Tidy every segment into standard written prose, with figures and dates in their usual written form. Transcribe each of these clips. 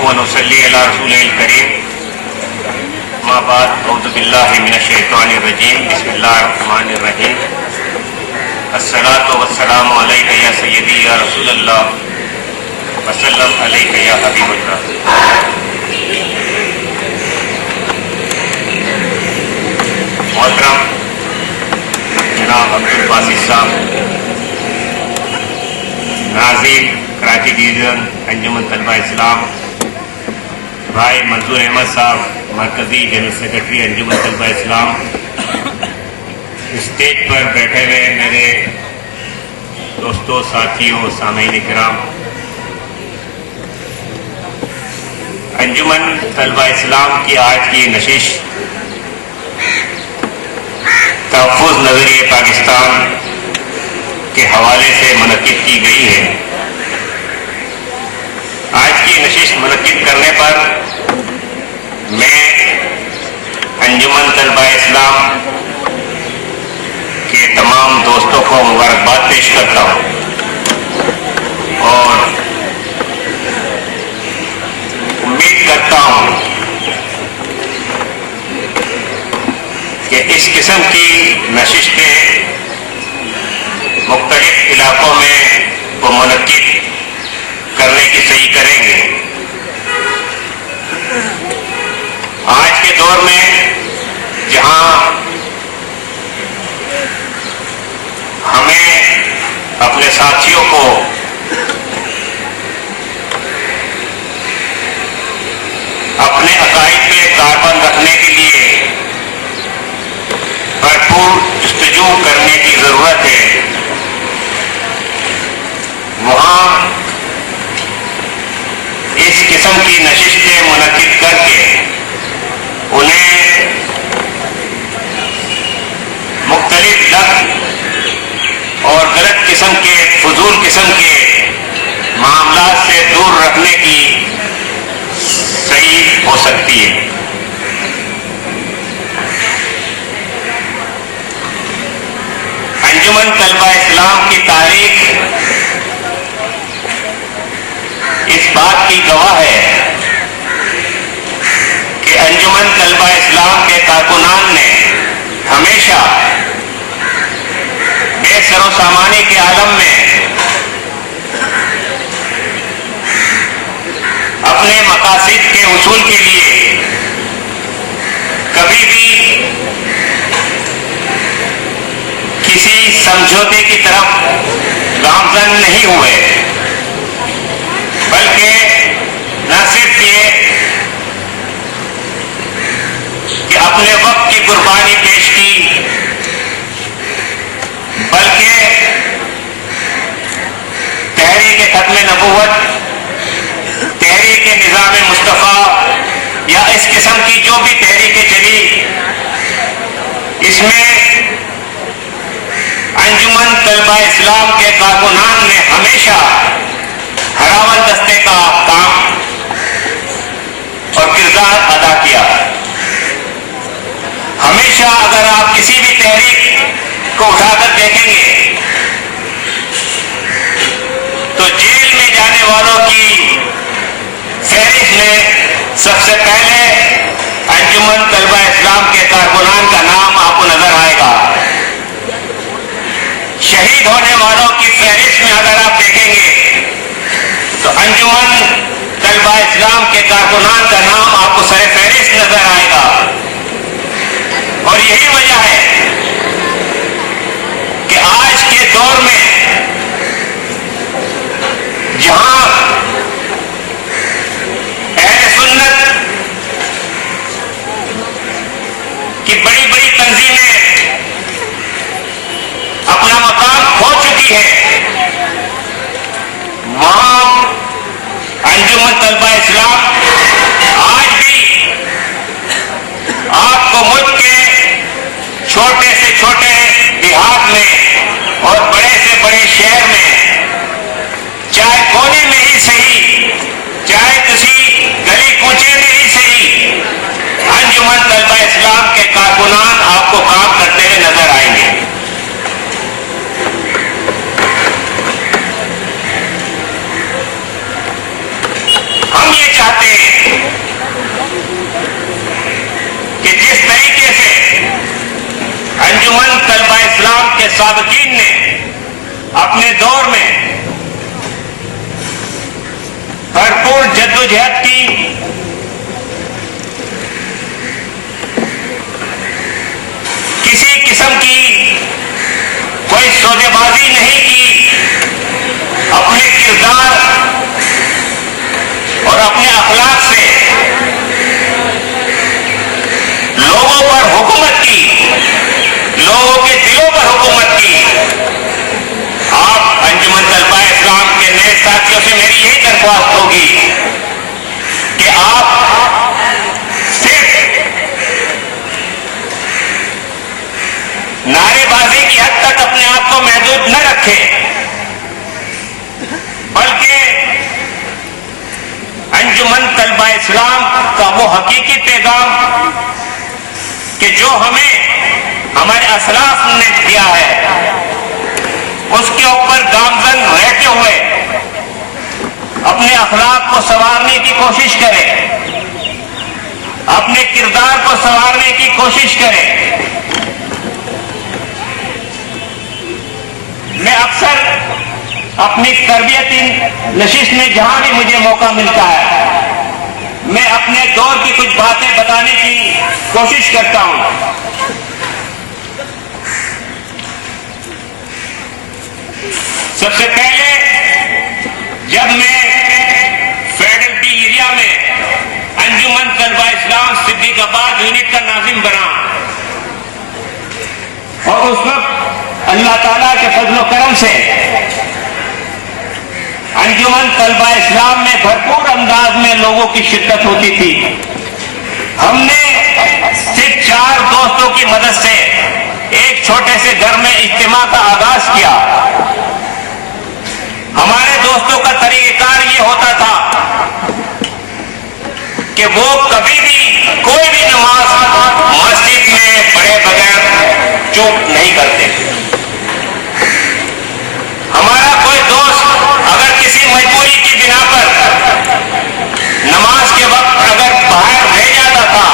व नुसल्ली अला रसूलिल करीम। अम्मा बाद, औज़ु बिल्लाहि मिनश शैतानिर रजीम। बिस्मिल्लाहिर रहमानिर रहीम। अस्सलातु वस्सलामु अलैका या सय्यदी या रसूलल्लाह वसल्लम अलैका या हबीबल्लाह। मोहतरम जनाब अब्दुल बासित साहब, नाज़रीन कराची डिवीज़न अंजुमन तलबा इस्लाम, भाई मंजूर अहमद साहब मरकज़ी जनरल सेक्रेटरी अंजुमन तलबा इस्लाम, स्टेज पर बैठे हुए मेरे दोस्तों, साथियों, सामीन किराम, अंजुमन तलबा इस्लाम की आज की नशिश तहफ़्फ़ुज़ नज़रिए पाकिस्तान के हवाले से मुनक़्क़िद की गई है। आज की नशिश मुनक़्क़िद करने पर मैं अंजुमन तलबा इस्लाम के तमाम दोस्तों को मुबारकबाद पेश करता हूँ और उम्मीद करता हूँ कि इस किस्म की नशिस्तें मुख्तलिफ इलाकों में वो मुनक़्क़िद करने की सही करेंगे। आज के दौर में जहां हमें अपने साथियों को अपने अकायद पे कारबंद रखने के लिए भरपूर जस्तजू करने की जरूरत है, वहां इस किस्म की नशिस्तें मुनक़्क़िद करके उन्हें मुख्तलिफ लफ्ज़ और गलत किस्म के फजूल किस्म के मामलात से दूर रखने की सही हो सकती है। अंजुमन तलबा इस्लाम की तारीख इस बात की गवाह है कि अंजुमन तलबा इस्लाम के कारकुनान ने हमेशा बेसरो सामानी के आलम में अपने मकासिद के उसूल के लिए कभी भी किसी समझौते की तरफ गामजन नहीं हुए, बल्कि न सिर्फ ये कि अपने वक्त की कुर्बानी पेश की, बल्कि तहरीक खत्म नबूवत, तहरीक निज़ाम मुस्तफ़ा या इस किस्म की जो भी तहरीकें चली, इसमें अंजुमन तलबा इस्लाम के कारकुनान ने हमेशा हरावन दस्ते का काम और किरदार अदा किया। हमेशा अगर आप किसी भी तहरीक को उठाकर देखेंगे तो जेल में जाने वालों की फहरिस्त में सबसे पहले अंजुमन तलबा इस्लाम के कारकुनान का नाम आपको नजर आएगा। शहीद होने वालों की फहरिस्त में अगर आप देखेंगे तो अंजुमन तलबा इस्लाम के कारकुनान का नाम आपको सर फहरिस्त नजर आएगा। और यही वजह है कि आज के दौर में जहां अहले सुन्नत की बड़ी बड़ी तंजीमें अपना मकाम खो चुकी है, वहां अंजुमन तलबा इस्लाम आज भी आपको मुल्क के छोटे से छोटे देहात में और बड़े से बड़े शहर में, चाहे कोने में ही सही, चाहे किसी गली कूचे में ही सही, अंजुमन तलबा इस्लाम के कारकुनान आपको काम करते हुए नजर आएंगे। हम ये چاہتے ہیں کہ جس طریقے سے انجمن طلبہ اسلام کے سابقین نے اپنے دور میں بھرپور جدوجہد کی، کسی قسم کی کوئی سودے بازی نہیں کی، اپنے کردار اور اپنے اخلاق سے لوگوں پر حکومت کی، لوگوں کے دلوں پر حکومت کی، آپ انجمن طلبہ اسلام کے نئے ساتھیوں سے میری یہی درخواست ہوگی کہ آپ صرف نعرے بازی کی حد تک اپنے آپ کو محدود نہ رکھیں، بلکہ انجمن طلبہ اسلام کا وہ حقیقی پیغام کہ جو ہمیں ہمارے اسلاف نے دیا ہے، اس کے اوپر گامزن رہتے ہوئے اپنے اخلاق کو سنوارنے کی کوشش کریں، اپنے کردار کو سنوارنے کی کوشش کریں۔ میں اکثر اپنی تربیتی نشست میں جہاں بھی مجھے موقع ملتا ہے، میں اپنے دور کی کچھ باتیں بتانے کی کوشش کرتا ہوں۔ سب سے پہلے جب میں فیڈرلٹی ایریا میں انجمن طلبہ اسلام صدیق آباد یونٹ کا ناظم بنا، اور اس وقت اللہ تعالیٰ کے فضل و کرم سے انجمن طلبہ اسلام میں بھرپور انداز میں لوگوں کی شرکت ہوتی تھی۔ ہم نے صرف 4 دوستوں کی مدد سے ایک چھوٹے سے گھر میں اجتماع کا آغاز کیا۔ ہمارے دوستوں کا طریقہ کار یہ ہوتا تھا کہ وہ کبھی بھی کوئی بھی نماز مسجد میں پڑھے بغیر چوپ نہیں کرتے۔ ہمارا کوئی دوست اگر کسی مجبوری کی بنا پر نماز کے وقت اگر باہر رہ جاتا تھا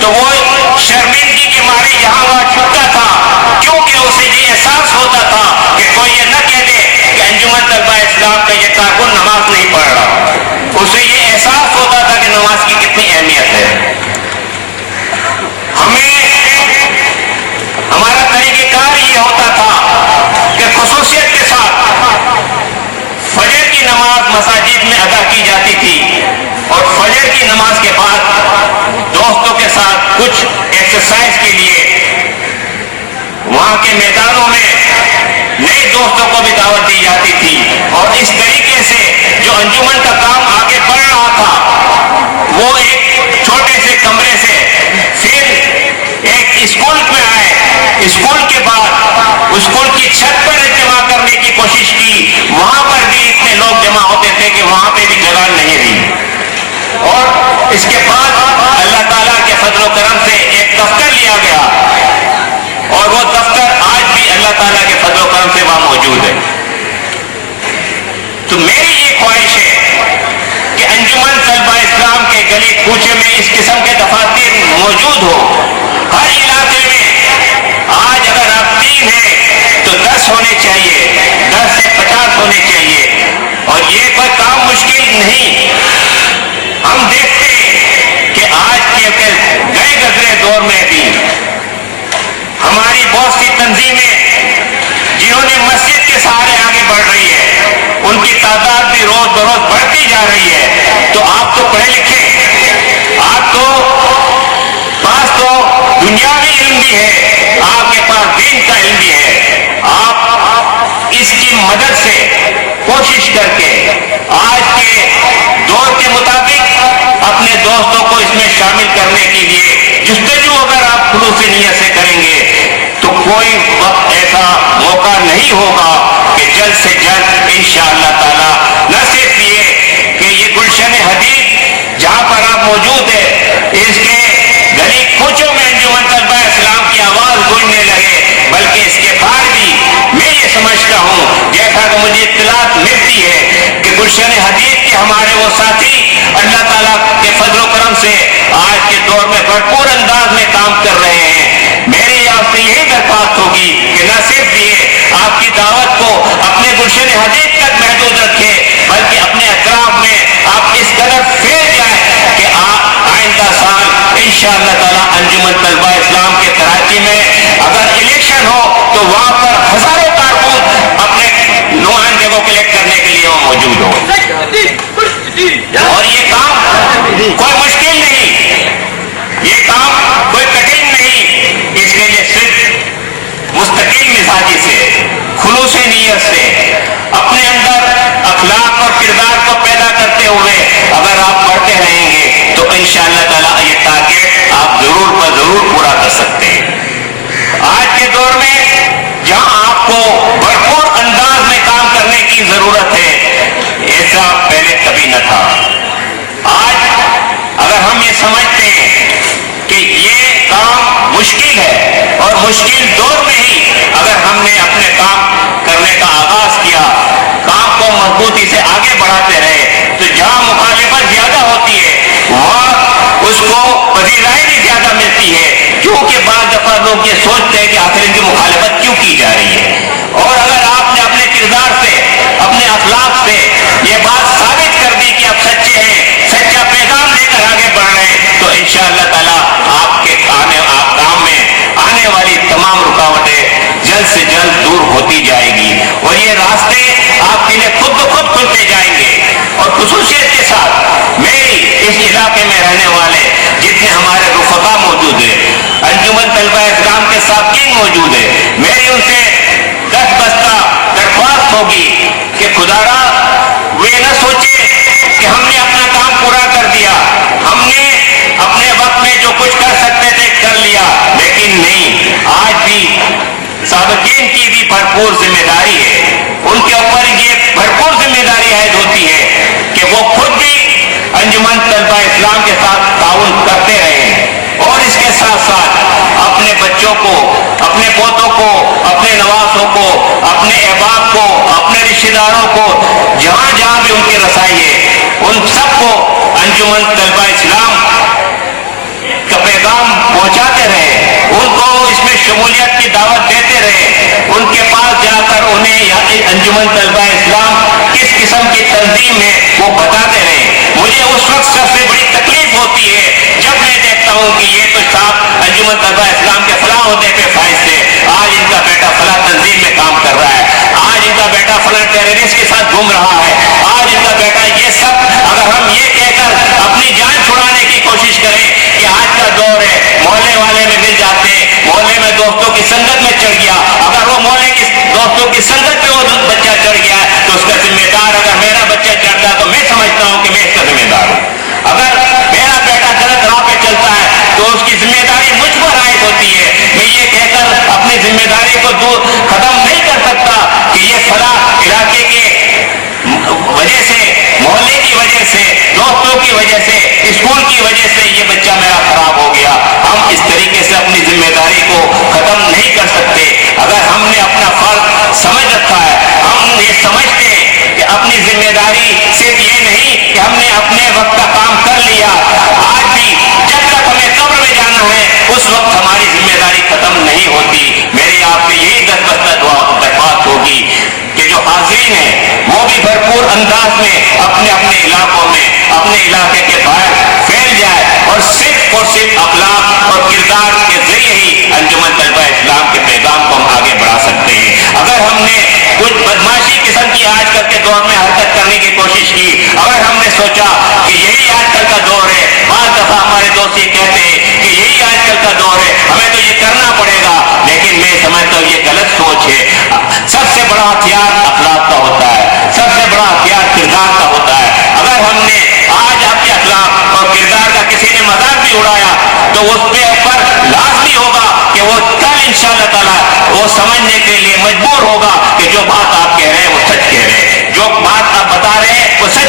تو وہ شرمندگی کے مارے یہاں وہاں چھپتا تھا، کیونکہ اسے یہ احساس ہوتا تھا کہ کوئی یہ نہ کہہ دے کہ انجمن طلبہ اسلام کا یہ کارکن نماز نہیں پڑھ رہا۔ اسے یہ احساس ہوتا تھا کہ نماز کی کتنی اہمیت ہے۔ ہمارا طریقہ کار یہ ہوتا تھا کہ خصوصیت کے ساتھ فجر کی نماز مساجد میں ادا کی جاتی تھی، اور فجر کی نماز کے بعد دوستوں کے ساتھ کچھ ایکسرسائز کے لیے وہاں کے میدانوں میں نئے دوستوں کو بھی دعوت دی جاتی تھی، اور اس طریقے سے جو انجمن کا کام آگے بڑھ رہا تھا وہ ایک چھوٹے سے کمرے سے پھر ایک اسکول میں آئے، اسکول کے بعد اسکول کی چھت پر اجتماع کرنے کی کوشش کی، وہاں پر بھی اتنے لوگ جمع ہوتے تھے کہ وہاں پہ بھی جگہ نہیں رہی، اور اس کے بعد اللہ تعالیٰ کے فضل و کرم سے ایک دفتر لیا گیا، اور وہ دفتر آج بھی اللہ تعالیٰ کے فضل و کرم سے وہاں موجود ہے۔ تو میری یہ خواہش ہے کہ انجمن طلبہ اسلام کے گلی کوچے میں اس قسم کے دفاتر موجود ہو، ہر علاقے میں۔ آج اگر آپ 3 ہیں تو 10 ہونے چاہیے، 10 سے 50 ہونے چاہیے، اور یہ کوئی کام مشکل نہیں۔ ہم دیکھتے ہیں کہ آج کے گئے گزرے دور میں بھی ہماری بہت سی تنظیمیں جنہوں نے مسجد کے سہارے آگے بڑھ رہی ہے، ان کی تعداد بھی روز بروز بڑھتی جا رہی ہے۔ تو آپ تو پڑھے لکھے، آپ تو پاس تو دنیاوی علم بھی ہے، آپ کے پاس دین کا علم بھی ہے، آپ اس کی مدد سے کوشش کر کے آج کے دور کے مطابق اپنے دوستوں کو اس میں شامل کرنے کے لیے جستجو اگر آپ خلوص نیت سے کریں گے تو کوئی وقت ایسا موقع نہیں ہوگا کہ جلد سے جلد انشاءاللہ تعالی نہ صرف یہ کہ یہ گلشن حدید جہاں پر آپ موجود ہیں اس کے گلی کوچوں میں انجمن طلبہ اسلام کی آواز گونجنے لگے، بلکہ اس کے بعد بھی میں یہ سمجھتا ہوں، جیسا کہ مجھے اطلاعات ملتی ہے کہ گلشن حدید کے ہمارے وہ ساتھی भरपूर अंदाज में काम कर रहे हैं। मेरी आपसे यही दरख्वास्त होगी कि न सिर्फ ये आपकी दावत को अपने गुलशन हदीद तक महदूद रखें, बल्कि अपने अतराफ में आप इस कदर फैल जाए कि आप आइंदा साल इंशाअल्लाह ताला अंजुमन तलबा इस्लाम के कराची में अगर इलेक्शन हो तो वहां पर हजारों कारकुन अपने नुमाइंदे को कलेक्ट करने के लिए वहां मौजूद हो। और ये काम कोई मुश्किल नहीं, ये काम कोई कठिन नहीं, इसके लिए सिर्फ मुस्तकिल मिजाजी से, खुलूस नीयत से, अपने अंदर अखलाक और किरदार को पैदा करते हुए अगर आप बढ़ते रहेंगे तो इंशाअल्लाह ताला ये टारगेट आप जरूर ब जरूर पूरा कर सकते हैं। आज के दौर में जहां आपको भरपूर अंदाज में काम करने की जरूरत है, ऐसा पहले कभी न था। आज अगर हम ये समझते हैं कि ये काम मुश्किल है और मुश्किल दौर में ही अगर हमने अपने काम करने का आगाज किया, काम को मजबूती से आगे बढ़ाते रहे, तो जहां मुखालिफत ज्यादा होती है वहां उसको पजीराई भी ज्यादा मिलती है, क्योंकि बाद दफा लोग ये सोचते हैं कि आखिर इनकी मुखालिफत क्यों की जा रही है। और अगर आपने अपने किरदार से, अपने अखलाक से ये बात साबित कर दी कि आप सच्चे हैं, सच्चा पैगाम लेकर आगे बढ़ रहे हैं, तो इंशाअल्लाह ताला आपके काम में आने वाली तमाम रुकावटें जल्द से जल्द दूर होती जाएगी और ये रास्ते आपके लिए खुद ब खुद खुलते जाएंगे। और खुसूसियत के साथ मेरी इस इलाके में रहने वाले जितने हमारे रुफका मौजूद है, अंजुमन तलबा इस्लाम के साकिन मौजूद है, मेरी उनसे दस बस्ता दरख्वास्त होगी कि खुदारा वे न सोचे कि हमने अपना काम पूरा कर दिया, हमने अपने वक्त में जो कुछ कर सकते थे कर लिया, लेकिन नहीं, आज भी साबिकीन की भी भरपूर जिम्मेदारी है, उनके ऊपर ये भरपूर जिम्मेदारी आयद होती है कि वो खुद भी अंजुमन तलबा इस्लाम के साथ ताउन करते रहे और इसके साथ साथ अपने बच्चों को, अपने पोतों को, अपने नवासों को, अपने अहबाब को, अपने रिश्तेदारों को, जहां जहां भी उनकी रसाई है, उन सबको अंजुमन तलबा इस्लाम का पैगाम पहुंचाते रहे, उनको इसमें शमूलियत की दावत देते रहे, उनके पास जाकर उन्हें अंजुमन तलबा इस्लाम किस किस्म की तंजीम है वो बताते रहे। मुझे उस वक्त सबसे बड़ी तकलीफ होती है जब मैं देखता हूं कि ये तो साहब अंजुमन तलबा इस्लाम के फलां होते पे फाइज थे, आज इनका बेटा फलां तंजीम में काम कर रहा है, आज इनका बेटा फलां टेररिस्ट के साथ घूम रहा है, आज इनका बेटा ये सब। अगर हम ये कहकर अपनी जान छुड़ाने की कोशिश करें कि आज का दौर है, मोहल्ले वाले में मिल जाते हैं, मोहल्ले में दोस्तों की संगत में चढ़ गया, अगर वो मोहल्ले की दोस्तों की संगत पे वो बच्चा चढ़ गया तो उसका जिम्मेदार, अगर मेरा बच्चा चढ़ता तो मैं समझता हूं कि मैं इसका जिम्मेदार हूं। अगर मेरा बेटा गलत राह पे चलता है तो उसकी जिम्मेदारी मुझ पर आयद होती है। मैं ये कहकर अपनी जिम्मेदारी को खत्म नहीं कर सकता कि ये फला इलाके के वजह से, मोहल्ले की वजह से, दोस्तों की वजह से, स्कूल की वजह से ये बच्चा मेरा खराब हो गया। हम इस तरीके से अपनी जिम्मेदारी को खत्म नहीं कर सकते। अगर हमने अपना फर्ज समझ रखा है, हम ये समझते हैं कि अपनी जिम्मेदारी सिर्फ ये नहीं कि हमने अपने वक्त का काम कर लिया, आज भी जब तक हमें कब्र में जाना है उस वक्त हमारी जिम्मेदारी खत्म नहीं होती। मेरी आपसे यही दरख्वास्त होगी कि जो हाजिरीन है वो भी भरपूर अंदाज में अपने अपने इलाकों में, अपने इलाके के बाहर फैल जाए और सिर्फ अखलाक और किरदार के जरिए ही अंजुमन तलबा इस्लाम के पैगाम को हम आगे बढ़ा सकते हैं। अगर हमने कुछ बदमाशी किस्म की आजकल के दौर में हरकत करने की कोशिश की, अगर हमने सोचा कि यही आजकल का दौर है, बार दफा हमारे दोस्त ये कहते हैं कि यही आजकल का दौर है, हमें तो ये करना पड़ेगा, लेकिन मैं समझता हूँ ये गलत सोच है। सबसे बड़ा हथियार अखलाक का होता है, सबसे बड़ा हथियार किरदार का होता है। अगर हमने आज आपके अखलाक और किरदार का किसी ने मजाक भी उड़ाया तो उस पे ऊपर लाजमी होगा कि वो कल इंशाअल्लाह ताला वो समझने के लिए मजबूर होगा कि जो बात आप कह रहे हैं वो सच कह रहे हैं, जो बात आप बता रहे हैं वो सच